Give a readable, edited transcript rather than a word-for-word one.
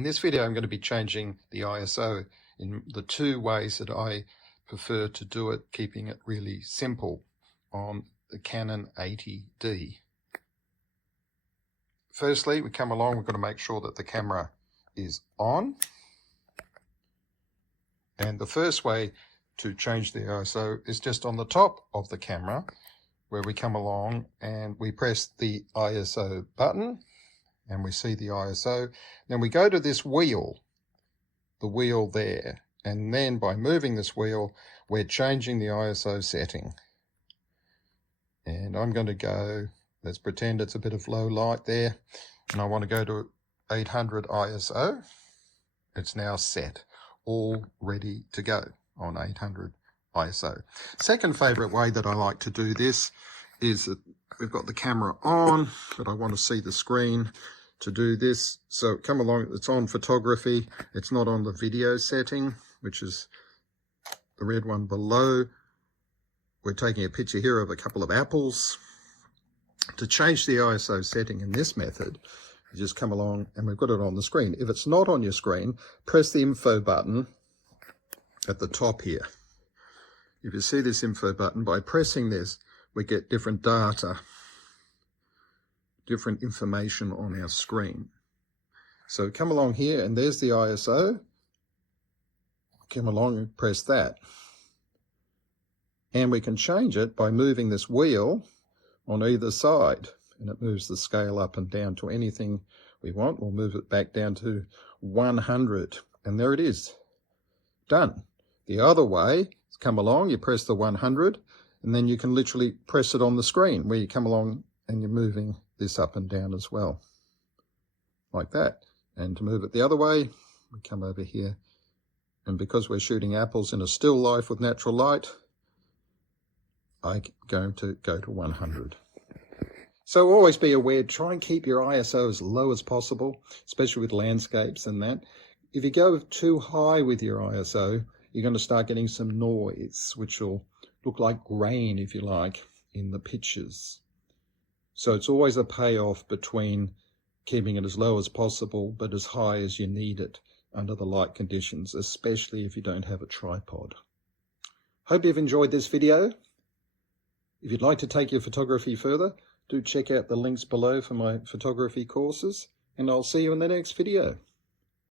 In this video, I'm going to be changing the ISO in the two ways that I prefer to do it, keeping it really simple on the Canon 80D. Firstly, we come along, we've got to make sure that the camera is on. And the first way to change the ISO is just on the top of the camera, where we come along and we press the ISO button and we see the ISO. Then we go to this wheel, the wheel there, and then by moving this wheel, we're changing the ISO setting. And I'm going to go, let's pretend it's a bit of low light there, and I want to go to 800 ISO. It's now set, all ready to go on 800 ISO. Second favorite way that I like to do this is that we've got the camera on, but I want to see the screen to do this. So come along, it's on photography, it's not on the video setting, which is the red one below. We're taking a picture here of a couple of apples. To change the ISO setting in this method, you just come along and we've got it on the screen. If it's not on your screen, press the info button at the top here. If you see this info button, by pressing this, we get different data, different information on our screen. So come along here and there's the ISO. Come along and press that. And we can change it by moving this wheel on either side, and it moves the scale up and down to anything we want. We'll move it back down to 100, and there it is, done. The other way, come along, you press the 100, and then you can literally press it on the screen where you come along and you're moving this up and down as well, like that. And to move it the other way, we come over here, and because we're shooting apples in a still life with natural light, I'm going to go to 100. So always be aware, try and keep your ISO as low as possible, especially with landscapes and that. If you go too high with your ISO, you're going to start getting some noise, which will look like grain, if you like, in the pictures. So it's always a payoff between keeping it as low as possible, but as high as you need it under the light conditions, especially if you don't have a tripod. Hope you've enjoyed this video. If you'd like to take your photography further, do check out the links below for my photography courses, and I'll see you in the next video.